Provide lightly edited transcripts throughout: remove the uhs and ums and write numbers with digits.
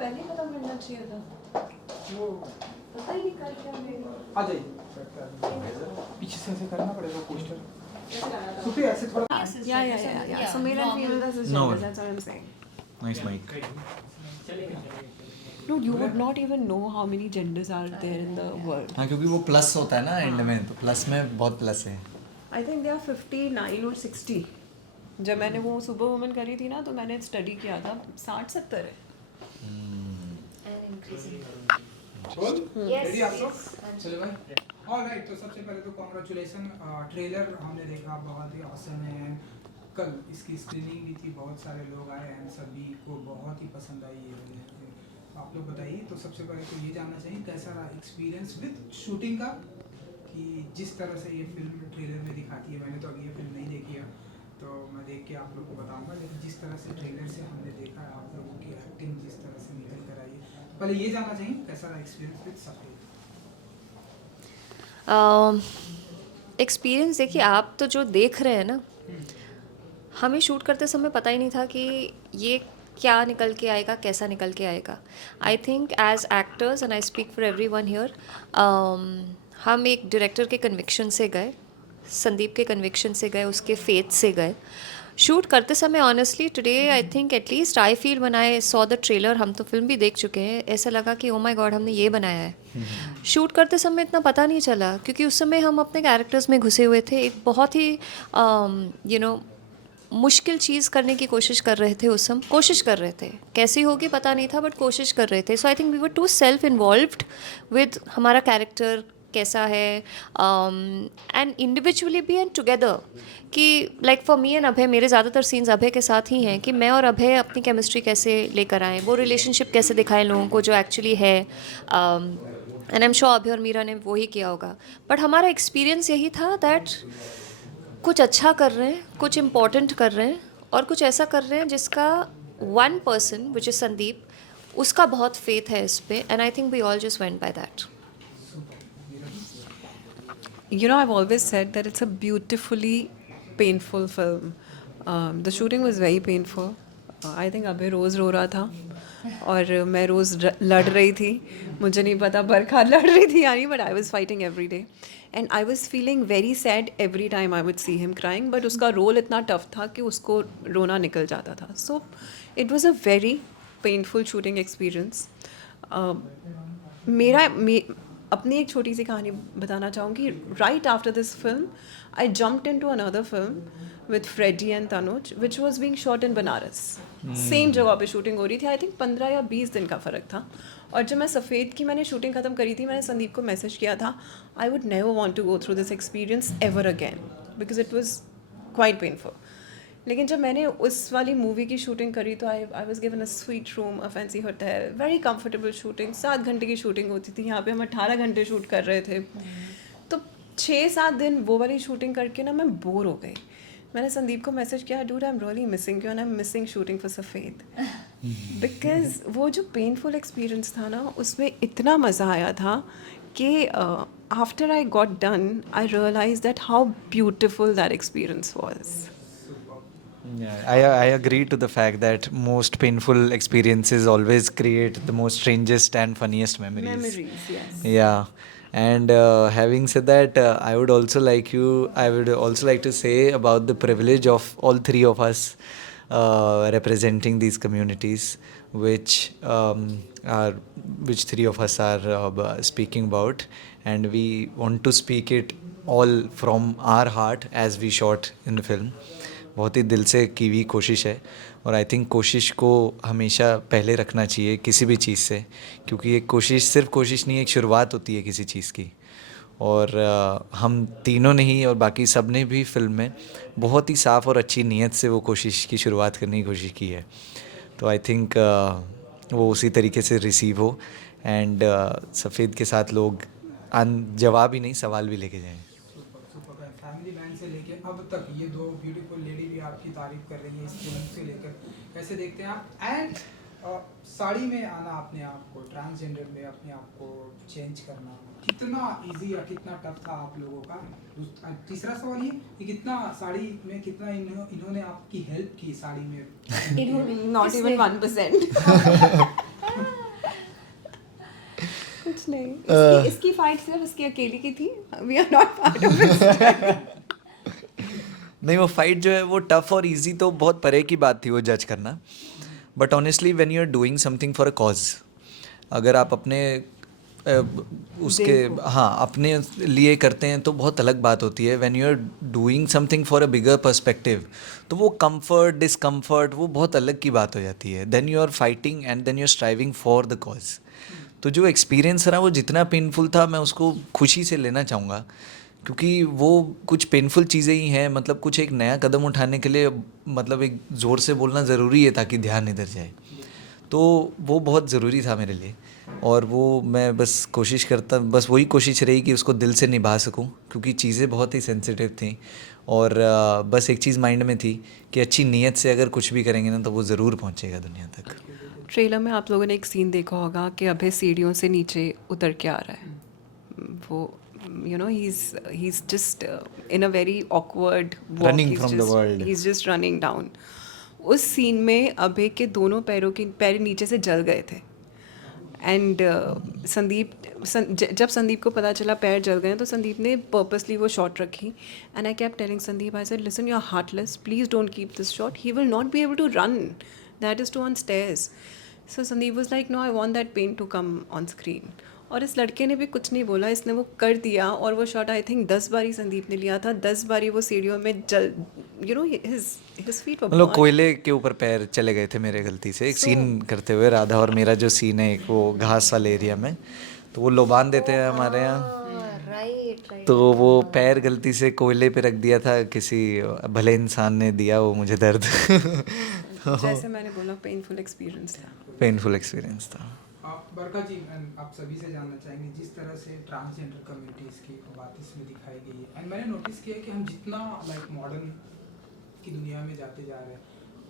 पहले ही पता मिलना चाहिए था, वो पता ही नहीं कर क्या मेरी। आ जाइए, पीछे से ऐसे करना पड़ेगा पोस्टर। सुफी ऐसे थोड़ा Yeah. So male and female as No. genders, that's what I'm saying. Nice mic. Dude, you would not even know how many genders are there in the world. हाँ क्योंकि वो प्लस होता है ना एंड में, तो प्लस में बहुत प्लस है. I think there are 59 or 60. जब मैंने वो सुपर वुमन करी थी ना, तो मैंने स्टडी किया था 60-70 है. And increasing. Yes, रेडी आप लोग? yes. चलो भाई. ऑलराइट, तो सबसे पहले तो कांग्रेचुलेशन. ट्रेलर हमने देखा, बहुत ही ऑसम है. कल इसकी स्क्रीनिंग भी थी, बहुत सारे लोग आए हैं, सभी को बहुत ही पसंद आई है. आप लोग बताइए. तो सबसे पहले तो ये जानना चाहिए कैसा रहा एक्सपीरियंस विद शूटिंग का, कि जिस तरह से ये फिल्म ट्रेलर में दिखाती है. मैंने तो अभी ये फिल्म नहीं देखी है, तो मैं देख के आप लोग को बताऊंगा. लेकिन जिस तरह से ट्रेलर से हमने देखा है, आप लोगों की एक्टिंग जिस तरह से निकल कर आई है, पहले ये जानना चाहिए कैसा रहा एक्सपीरियंस विद सफेद. एक्सपीरियंस देखिए, आप तो जो देख रहे हैं ना, हमें शूट करते समय पता ही नहीं था कि ये क्या निकल के आएगा, कैसा निकल के आएगा. I think as actors, and I speak for everyone here, हम एक डायरेक्टर के कन्विक्शन से गए, संदीप के कन्विक्शन से गए, उसके फेथ से गए. शूट करते समय honestly today I think at least I feel when I saw the trailer, हम तो फिल्म भी देख चुके हैं, ऐसा लगा कि ओ माय गॉड हमने ये बनाया है. शूट करते समय इतना पता नहीं चला, क्योंकि उस समय हम अपने कैरेक्टर्स में घुसे हुए थे. एक बहुत ही मुश्किल चीज़ करने की कोशिश कर रहे थे. उस समय कोशिश कर रहे थे, कैसी होगी पता नहीं था, बट कोशिश कर रहे थे. So I think we were too self involved with हमारा कैरेक्टर कैसा है, एंड इंडिविजुअली भी एंड टुगेदर. कि like for me and Abhay, मेरे ज़्यादातर सीन्स अभय के साथ ही हैं, कि मैं और अभय अपनी केमिस्ट्री कैसे लेकर आएँ, वो रिलेशनशिप कैसे दिखाएं लोगों को जो एक्चुअली है. एंड आई एम श्योर अभय और मीरा ने वो ही किया होगा. बट हमारा एक्सपीरियंस यही था दैट कुछ अच्छा कर रहे हैं, कुछ इम्पोर्टेंट कर रहे हैं, और कुछ ऐसा कर रहे हैं जिसका one person which is Sandeep, उसका बहुत फेथ है इस पे. And I think we all just went by that. You know, I've always said that it's a beautifully painful film. The shooting was very painful. I think अभी रोज़ रो रहा था, और मैं रोज़ लड़ रही थी. मुझे नहीं पता बरखा लड़ रही थी यानी, but I was fighting every day. And I was feeling very sad every time I would see him crying. But उसका रोल इतना टफ था कि उसको रोना निकल जाता था. So it was a very painful shooting experience. अपनी एक छोटी सी कहानी बताना चाहूँगी. Right after this film I jumped into another film with Freddy and Tanuj which was being shot in Banaras. Same जगह पे शूटिंग हो रही थी. आई थिंक 15 या 20 दिन का फ़र्क था. और जब मैं सफ़ेद की मैंने शूटिंग ख़त्म करी थी, मैंने संदीप को मैसेज किया था, I would never want to go through this experience ever again because it was quite painful. लेकिन जब मैंने उस वाली मूवी की शूटिंग करी, तो I was given a suite room, a fancy hotel, very comfortable shooting. 7 घंटे की शूटिंग होती थी, यहाँ पे हम 18 घंटे शूट कर रहे थे. तो 6-7 दिन वो वाली शूटिंग करके ना मैं बोर हो गई. मैंने संदीप को मैसेज किया, dude I am really missing you and I am missing shooting for सफ़ेद. बिकॉज वो जो पेनफुल एक्सपीरियंस था ना, उसमें इतना मज़ा आया था कि after I got done I realise that how beautiful that experience was. Yeah, I agree to the fact that most painful experiences always create the most strangest and funniest memories. Yes. Yeah, and having said that, I would also like to say about the privilege of all three of us representing these communities, which three of us are speaking about, and we want to speak it all from our heart as we shot in the film. बहुत ही दिल से की हुई कोशिश है, और I think कोशिश को हमेशा पहले रखना चाहिए किसी भी चीज़ से, क्योंकि एक कोशिश सिर्फ कोशिश नहीं, एक शुरुआत होती है किसी चीज़ की. और हम तीनों ने ही और बाकी सब ने भी फिल्म में बहुत ही साफ़ और अच्छी नीयत से वो कोशिश की शुरुआत करने की कोशिश की है. तो आई थिंक वो उसी तरीके से रिसीव हो, एंड सफ़ेद के साथ लोग जवाब ही नहीं सवाल भी लेके जाएँ. फैमिली मैन से लेके अब तक ये दो ब्यूटीफुल लेडी भी आपकी तारीफ कर रही है इस फिल्म से लेकर, कैसे देखते हैं आप? एंड साड़ी में आना, अपने आप को ट्रांसजेंडर में अपने आप को चेंज करना, कितना इजी या कितना टफ था आप लोगों का? तीसरा सवाल ये कि कितना साड़ी में कितना इन्होंने आपकी हेल्प की साड़ी में? Not even 1%. इसकी फाइट सिर्फ इसकी अकेली की थी. We are not part of it. नहीं, वो फाइट जो है वो टफ और इजी तो बहुत परे की बात थी वो जज करना. But honestly when you are doing something for a cause, अगर आप अपने उसके हाँ अपने लिए करते हैं तो बहुत अलग बात होती है. When you are doing something for a bigger perspective, तो वो कंफर्ट डिसकम्फर्ट वो बहुत अलग की बात हो जाती है. Then you are fighting and then you are striving for the cause. तो जो एक्सपीरियंस रहा वो जितना पेनफुल था मैं उसको खुशी से लेना चाहूँगा, क्योंकि वो कुछ पेनफुल चीज़ें ही हैं. मतलब कुछ एक नया कदम उठाने के लिए मतलब एक ज़ोर से बोलना ज़रूरी है ताकि ध्यान इधर जाए. तो वो बहुत ज़रूरी था मेरे लिए, और वो मैं बस कोशिश करता, बस वही कोशिश रही कि उसको दिल से निभा सकूं, क्योंकि चीज़ें बहुत ही सेंसिटिव थी. और बस एक चीज़ माइंड में थी कि अच्छी नीयत से अगर कुछ भी करेंगे ना तो वो ज़रूर पहुंचेगा दुनिया तक. ट्रेलर में आप लोगों ने एक सीन देखा होगा कि अभय सीढ़ियों से नीचे उतर के आ रहा है. वो you know he's just in a very awkward walk. Running from the world. He's just running down. उस सीन में अभय के दोनों पैर नीचे से जल गए थे. एंड जब संदीप को पता चला पैर जल गए तो संदीप ने पर्पसली वो शॉट रखी. And I kept telling Sandeep, I said listen, you are heartless, please don't keep this shot, he will not be able to run, that is too on stairs. So Sandeep was like, no, I want that pain to come on screen. और इस लड़के ने भी कुछ नहीं बोला, इसने वो कर दिया. और वो शॉट आई थिंक 10 बारी संदीप ने लिया था, 10 बारी वो सीढ़ियों में जल, यू नो, हिज फीट वर मतलब कोयले के ऊपर पैर चले गए थे मेरे गलती से. एक सीन करते हुए राधा और मेरा जो सीन है एक वो घास वाले एरिया में, तो वो लोबान देते हैं हमारे यहाँ. राइट. तो वो पैर गलती से कोयले पे रख दिया था, किसी भले इंसान ने दिया वो मुझे दर्द. जैसे मैंने बोला, पेनफुल एक्सपीरियंस था. पेनफुल एक्सपीरियंस था. बरका जी, आप सभी से जानना चाहेंगे जिस तरह से ट्रांसजेंडर कम्युनिटीज़ की बात इसमें दिखाई गई है. एंड मैंने नोटिस किया कि हम जितना लाइक मॉडर्न की दुनिया में जाते जा रहे हैं,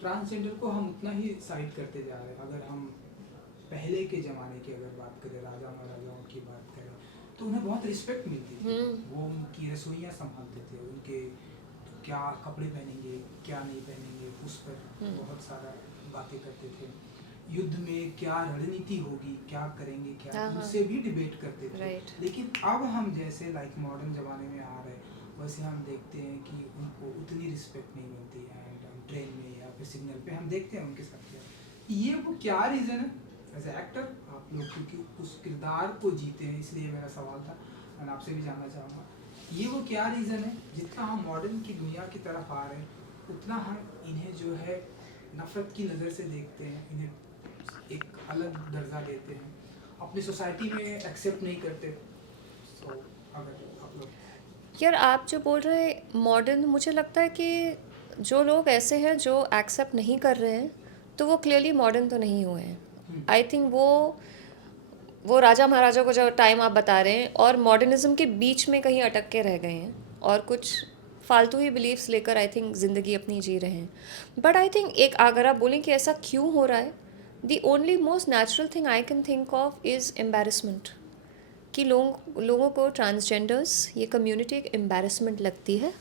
ट्रांसजेंडर को हम उतना ही साइड करते जा रहे हैं. अगर हम पहले के ज़माने की अगर बात करें, राजा महाराजाओं की बात करें, तो उन्हें बहुत रिस्पेक्ट मिलती थी. वो उनकी रसोइयाँ संभालते थे, उनके क्या कपड़े पहनेंगे क्या नहीं पहनेंगे उस पर बहुत सारा बातें करते थे. युद्ध में क्या रणनीति होगी, क्या करेंगे, क्या उससे भी डिबेट करते थे. लेकिन अब हम जैसे लाइक मॉडर्न ज़माने में आ रहे हैं, वैसे हम देखते हैं कि उनको उतनी रिस्पेक्ट नहीं मिलती है. एंड हम ट्रेन में या फिर सिग्नल पे हम देखते हैं उनके साथ क्या. ये वो क्या रीज़न है एज ए एक्टर आप लोग, क्योंकि उस किरदार को जीते हैं, इसलिए मेरा सवाल था. मैं आपसे भी जानना चाहूँगा, ये वो क्या रीज़न है, जितना हम मॉडर्न की दुनिया की तरफ आ रहे हैं उतना हम इन्हें जो है नफ़रत की नज़र से देखते हैं, इन्हें एक अलग दर्जा देते हैं, अपनी सोसाइटी में एक्सेप्ट नहीं करते. सो अगर आप लोग यार आप जो बोल रहे हैं मॉडर्न, मुझे लगता है कि जो लोग ऐसे हैं जो एक्सेप्ट नहीं कर रहे हैं तो वो क्लियरली मॉडर्न तो नहीं हुए हैं. आई थिंक वो राजा महाराजा को जो टाइम आप बता रहे हैं और मॉडर्निज्म के बीच में कहीं अटक के रह गए हैं और कुछ फालतू ही बिलीव्स लेकर आई थिंक ज़िंदगी अपनी जी रहे हैं. बट आई थिंक एक अगर आप बोलें कि ऐसा क्यों हो रहा है, the only most natural thing I can think of is embarrassment. कि लोगों को ट्रांसजेंडर्स ये कम्युनिटी एक एम्बेरसमेंट लगती है.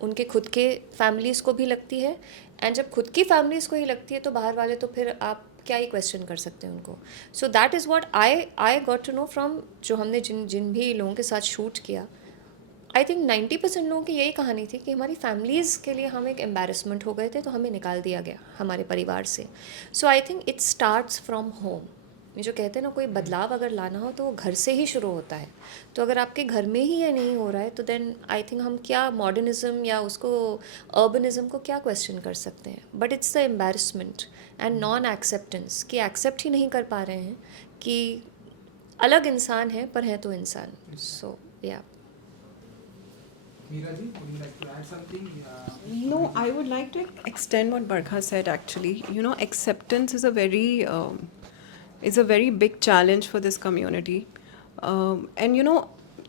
उनके खुद के फैमिलीज़ को भी लगती है. एंड जब खुद की फैमिलीज़ को ही लगती है तो बाहर वाले तो फिर आप क्या ही क्वेश्चन कर सकते हैं उनको. So that is what I got to know from जो हमने जिन भी लोगों के साथ शूट किया. आई थिंक 90% लोगों की यही कहानी थी कि हमारी फैमिलीज़ के लिए हम एक एम्बेरसमेंट हो गए थे तो हमें निकाल दिया गया हमारे परिवार से. So I think it starts from home. ये जो कहते हैं ना, कोई बदलाव अगर लाना हो तो वो घर से ही शुरू होता है. तो अगर आपके घर में ही ये नहीं हो रहा है तो देन आई थिंक हम क्या मॉडर्निज्म या उसको अर्बनिज्म को क्या क्वेश्चन कर सकते हैं. But it's the embarrassment and non acceptance कि एक्सेप्ट ही नहीं कर पा रहे हैं कि अलग इंसान है पर हैं तो इंसान. सो या Meera ji, would you like to add something? No, I would like to extend what Barkha said actually. You know, acceptance is a very big challenge for this community. And you know,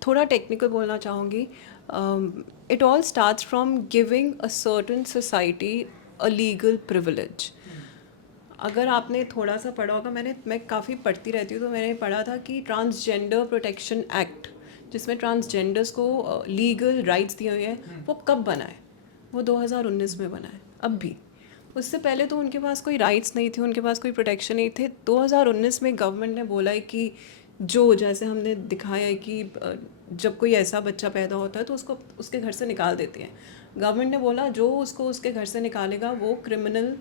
thoda technical bolna chahungi. It all starts from giving a certain society a legal privilege. अगर आपने थोड़ा सा पढ़ा होगा, मैं काफ़ी पढ़ती रहती हूँ, तो मैंने पढ़ा था कि ट्रांसजेंडर प्रोटेक्शन एक्ट, जिसमें ट्रांसजेंडर्स को लीगल राइट्स दिए हुए हैं, वो कब बना है? वो 2019 में बना है. अब भी उससे पहले तो उनके पास कोई राइट्स नहीं थे, उनके पास कोई प्रोटेक्शन नहीं थे. 2019 में गवर्नमेंट ने बोला है कि जो जैसे हमने दिखाया है कि जब कोई ऐसा बच्चा पैदा होता है तो उसको उसके घर से निकाल देते हैं. गवर्नमेंट ने बोला जो उसको उसके घर से निकालेगा वो क्रिमिनल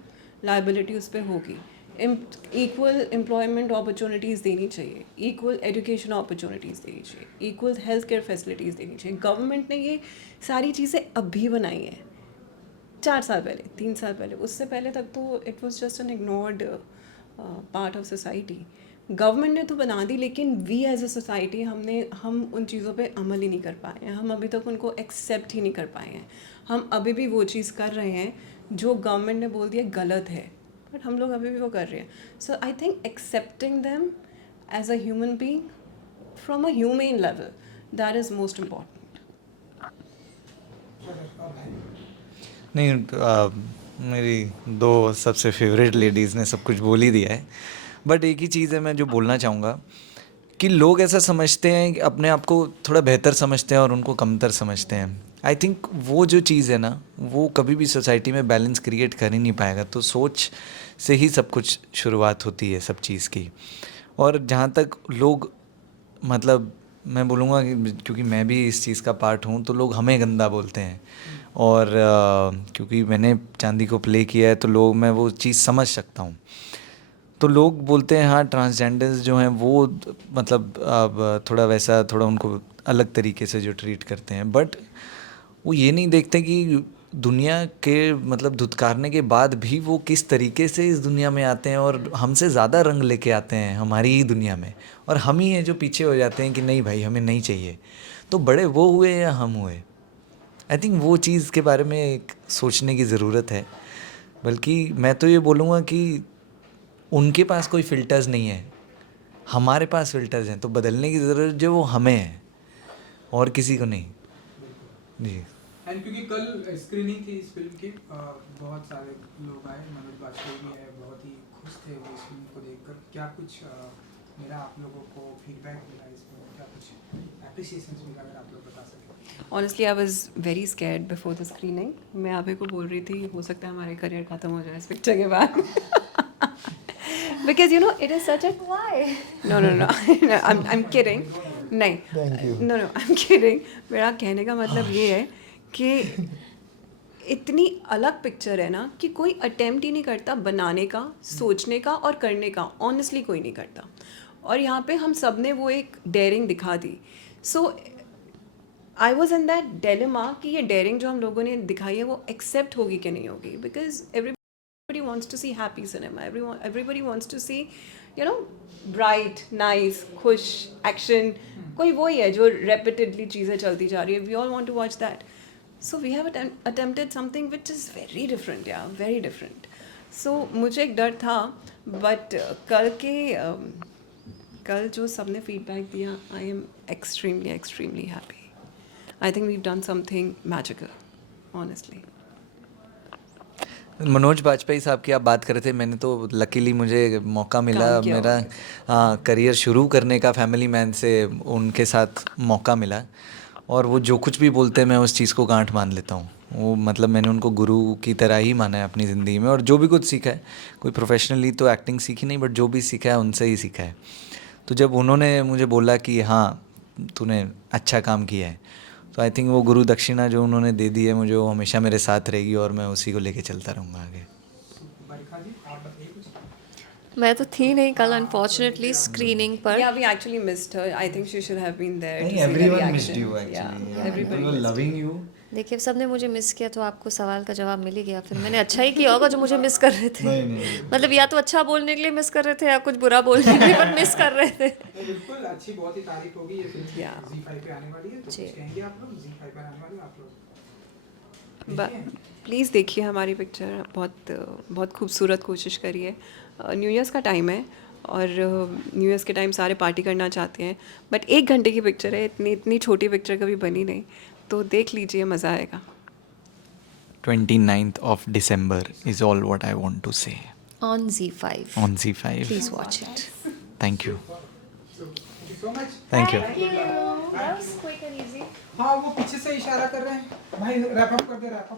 लाइबिलिटी उस पर होगी. इक्वल एम्प्लॉयमेंट अपॉर्चुनिटीज़ देनी चाहिए, इक्वल एजुकेशन अपॉर्चुनिटीज़ देनी चाहिए, इक्वल हेल्थ केयर फैसिलिटीज़ देनी चाहिए. गवर्नमेंट ने ये सारी चीज़ें अभी बनाई हैं 4 साल पहले, 3 साल पहले. उससे पहले तक तो it was just an ignored part of society. Government ने तो बना दी, लेकिन वी एज अ सोसाइटी हम उन चीज़ों पे अमल ही नहीं कर पाए हैं. हम अभी तक उनको एक्सेप्ट ही नहीं कर पाए हैं. हम अभी भी वो चीज़ कर रहे हैं जो गवर्नमेंट ने बोल दिया गलत है, बट हम लोग अभी भी वो कर रहे हैं. So I think accepting them as a human being from a human level, that is most important. नहीं मेरी दो सबसे फेवरेट लेडीज़ ने सब कुछ बोल ही दिया है. बट एक ही चीज़ है मैं जो बोलना चाहूँगा कि लोग ऐसा समझते हैं कि अपने आप को थोड़ा बेहतर समझते हैं और उनको कमतर समझते हैं. आई थिंक वो जो चीज़ है ना वो कभी भी सोसाइटी में बैलेंस क्रिएट कर ही नहीं पाएगा. तो सोच से ही सब कुछ शुरुआत होती है सब चीज़ की. और जहाँ तक लोग मतलब मैं बोलूँगा कि क्योंकि मैं भी इस चीज़ का पार्ट हूँ तो लोग हमें गंदा बोलते हैं. और क्योंकि मैंने चांदी को प्ले किया है तो लोग मैं वो चीज़ समझ सकता हूँ. तो लोग बोलते हैं हाँ ट्रांसजेंडर्स जो हैं वो मतलब अब थोड़ा वैसा थोड़ा उनको अलग तरीके से जो ट्रीट करते हैं. बट वो ये नहीं देखते कि दुनिया के मतलब धुतकारने के बाद भी वो किस तरीके से इस दुनिया में आते हैं और हमसे ज़्यादा रंग लेके आते हैं हमारी ही दुनिया में. और हम ही हैं जो पीछे हो जाते हैं कि नहीं भाई हमें नहीं चाहिए. तो बड़े वो हुए या हम हुए. आई थिंक वो चीज़ के बारे में एक सोचने की ज़रूरत है. बल्कि मैं तो ये बोलूँगा कि उनके पास कोई फ़िल्टर्स नहीं है, हमारे पास फ़िल्टर्स हैं. तो बदलने की ज़रूरत जो वो हमें है और किसी को नहीं. जी. एंड क्योंकि कल स्क्रीनिंग थी इस फिल्म की, बहुत सारे लोग आए, मनोज बाजपेयी भी है, बहुत ही खुश थे वो इस फिल्म को देखकर. क्या कुछ मेरा आप लोगों को फीडबैक मिला इसमें, क्या कुछ एप्रिसिएशंस मिला, अगर आप लोग बता सकें. Honestly, I was very scared before the screening. मैं अभी को बोल रही थी हो सकता है हमारे करियर ख़त्म हो जाए इस पिक्चर के बाद. Because you know it is such a Why? no, I'm kidding. नहीं. Thank you. No, I'm kidding. मेरा कहने का मतलब ये है कि इतनी अलग पिक्चर है ना कि कोई अटेम्प्ट ही नहीं करता बनाने का, सोचने का और करने का. ऑनेस्टली कोई नहीं करता. और यहाँ पे हम सब ने वो एक डेयरिंग दिखा दी. So I was in that dilemma कि ये डेयरिंग जो हम लोगों ने दिखाई है वो एक्सेप्ट होगी कि नहीं होगी. Because everybody wants to see happy cinema. Everybody wants to see, you know, bright, nice, खुश, action. कोई वही है जो repeatedly चीज़ें चलती जा रही है. We all want to watch that. So we have attempted something which is very different, yeah, very different. So मुझे एक डर था, but कल जो सबने feedback दिया, I am extremely happy. I think we've done something magical, honestly. Manoj Bajpayee साहब की आप बात कर रहे थे. मैंने तो लकीली मुझे मौका मिला काम किया मेरा करियर शुरू करने का. फैमिली मैन से उनके साथ मौका मिला और वो जो कुछ भी बोलते हैं मैं उस चीज़ को गांठ मान लेता हूँ. वो मतलब मैंने उनको गुरु की तरह ही माना है अपनी ज़िंदगी में. और जो भी कुछ सीखा है, कोई प्रोफेशनली तो एक्टिंग सीखी नहीं, बट जो भी सीखा है उनसे ही सीखा है. तो जब उन्होंने मुझे बोला कि हाँ तूने अच्छा काम किया है, तो आई थिंक वो गुरु दक्षिणा जो उन्होंने दे दी है मुझे, वो हमेशा मेरे साथ रहेगी और मैं उसी को लेके चलता रहूँगा आगे. बारिका जी, आप बताइए कुछ. मैं तो थी नहीं कल अनफॉर्चुनेटली स्क्रीनिंग पर. Yeah, we actually missed her. I think she should have been there. नहीं, to see the everyone reaction. missed you actually. Yeah, everybody People were missed loving you. देखिए सबने मुझे मिस किया तो आपको सवाल का जवाब मिल ही गया. फिर मैंने अच्छा ही किया होगा जो मुझे मिस कर रहे थे. नहीं. मतलब या तो अच्छा बोलने के लिए मिस कर रहे थे या कुछ बुरा बोलने के लिए पर मिस कर रहे थे. बिल्कुल अच्छी, बहुत ही तारीफ होगी. ये फिल्म Yeah. Z5 पे आने वाली है, तो जी. कुछ कहेंगे आप लोग? Z5 पे आने वाली है आप लोग. प्लीज़ देखिए हमारी पिक्चर. बहुत खूबसूरत कोशिश करी है. न्यू ईयर्स का टाइम है और न्यू ईयर्स के टाइम सारे पार्टी करना चाहते हैं, बट 1 घंटे की पिक्चर है. इतनी छोटी पिक्चर कभी बनी नहीं, तो देख लीजिए, मज़ा आएगा. 29th of December is all what I want to say. On Z5. On Z5. Please watch it. Thank you. So, thank you so much. Thank you. That was quick and easy. हाँ, वो पीछे से इशारा कर रहे हैं भाई. Wrap up कर दे, रैप अप.